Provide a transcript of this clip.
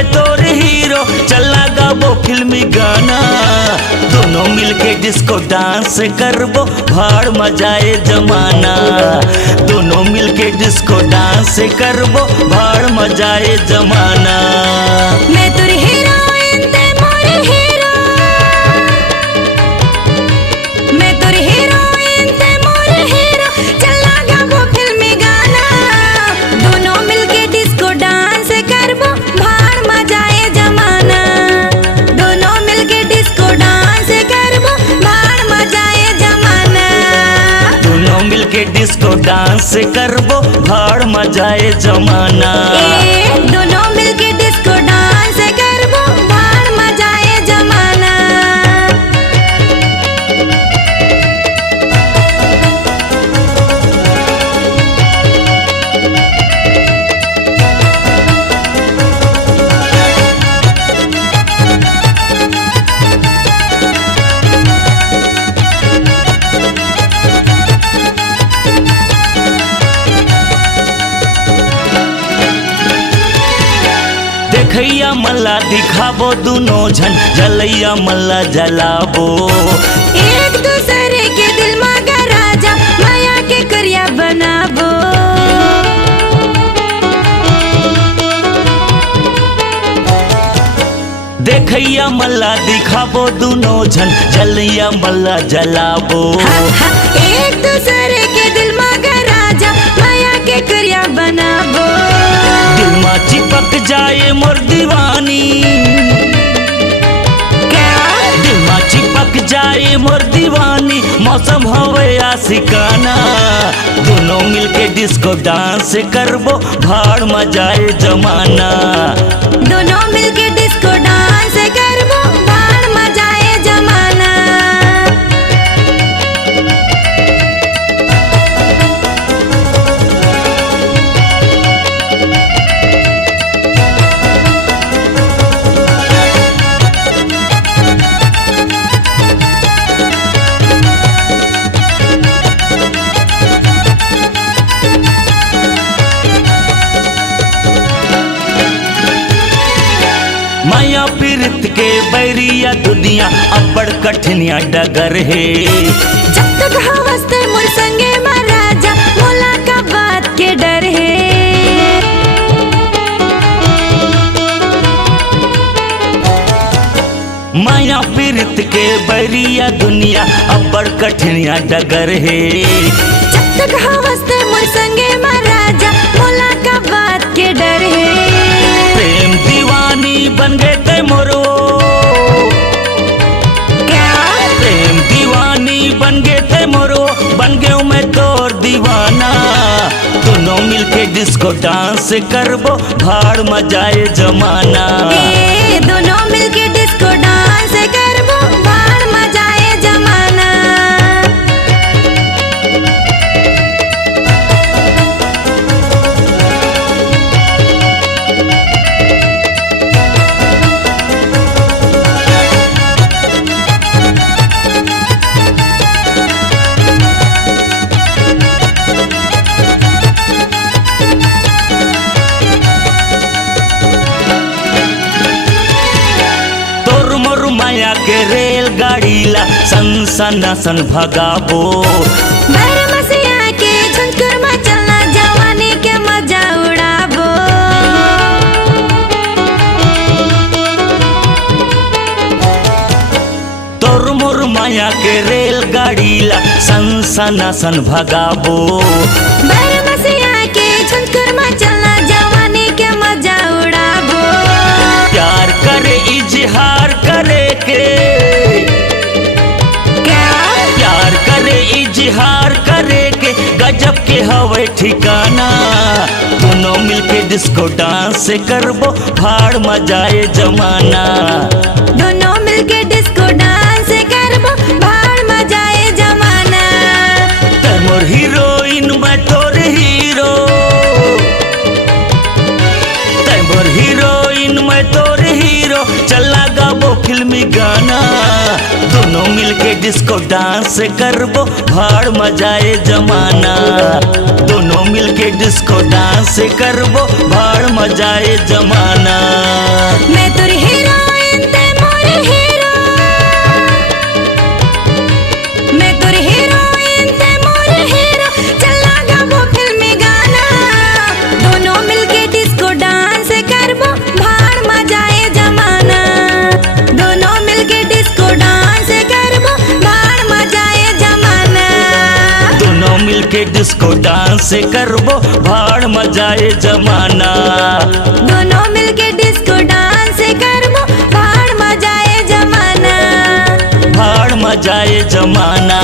मैं तोर हीरो, चला गाबो फिल्मी गाना। दोनों मिलके डिस्को डांस करबो, भाड़ मजाए जमाना। दोनों मिलके डिस्को डांस करबो, भाड़ मजाए जमाना। मैं तोर हीरोइन ते मोर हीरो, मैं तोर हीरोइन ते मोर हीरो, चला गाबो फिल्मी गाना। दोनों मिलके डिस्को डांस करबो, भाड़ मजाए जमाना। दोनों मिलके डिस्को डांस करबो, भाड़ मजाए जमाना। दोनों मिलके डिस्को डांस करबो, भाड़ मजाए जमाना। दोनों मिलके डिस्को डांस करबो, भाड़ मजाए जमाना। देखैया मल्ला दिखाबो, दोनों झन जलैया मल्ला जलाबो। एक दूसरे के दिल मांगा राजा, माया के करिया बनाबो। देखैया मल्ला दिखाबो, दोनों झन जलैया मल्ला जलाबो। एक दूसरे के दिल मांगा राजा, माया के करिया बनाबो। दिल में चिपक जाए मोर दीवानी, क्या दिल में चिपक जाए मोर दीवानी। मौसम हवे आशिकाना, दोनों मिलके डिस्को डांस करबो, भाड़ मजाए जमाना। दोनों मिलके डिस्को डांस करबो, भाड़ मजाए जमाना। माया पीरित के बैरिया दुनिया अब्बड़ कठिनिया डगर है। जब तक हवस्ते मोर संगे महाराजा, मोला का बात के डर है। माया पीरित के बैरिया दुनिया अब्बड़ कठिनिया डगर है। जब तक हवस्ते मोर संगे महाराजा, मोला का बात के डर है। प्रेम दीवानी बन गए ते मोरो, क्या प्रेम दीवानी बन गए थे मोरो, बन गयो मैं तोर दीवाना। दोनों मिलके डिस्को डांस करबो, भाड़ मजाए जमाना। दोनों मिलके डिस्को डांस करबो, भाड़ मजाए जमाना। तोर मोर माया के रेलगाड़ी ला सन सना सन भगाबो। बरमसिया के झुनझुर में चलना, जवानी के मजा उड़ाबो। तोर मोर माया के रेलगाड़ी ला सन सना सन भगाबो। बरमसिया के झुनझुर में चलना, जवानी के मजा उड़ाबो। प्यार करे इजहार करे के, क्या प्यार करे इजहार करे के, गजब के हवे ठिकाना। दोनों मिलके डिस्को डांस करबो, भाड़ मजाए जमाना। दोनों मिलके डिस्को डांस करबो, भाड़ मजाए जमाना। ते मोर हीरोइन मैं तोर हीरो, ते मोर हीरोइन मैं तोर हीरो, चला गाबो फिल्मी गाना। दोनों मिलके डिस्को डांस करबो, भाड़ मजाए जमाना। दोनों मिलके डिस्को डांस करबो, भाड़ मजाए जमाना। करबो भाड़ मजाए जमाना। दोनों मिलके डिस्को डांस करबो भाड़ मजाए जमाना। भाड़ मजाए जमाना।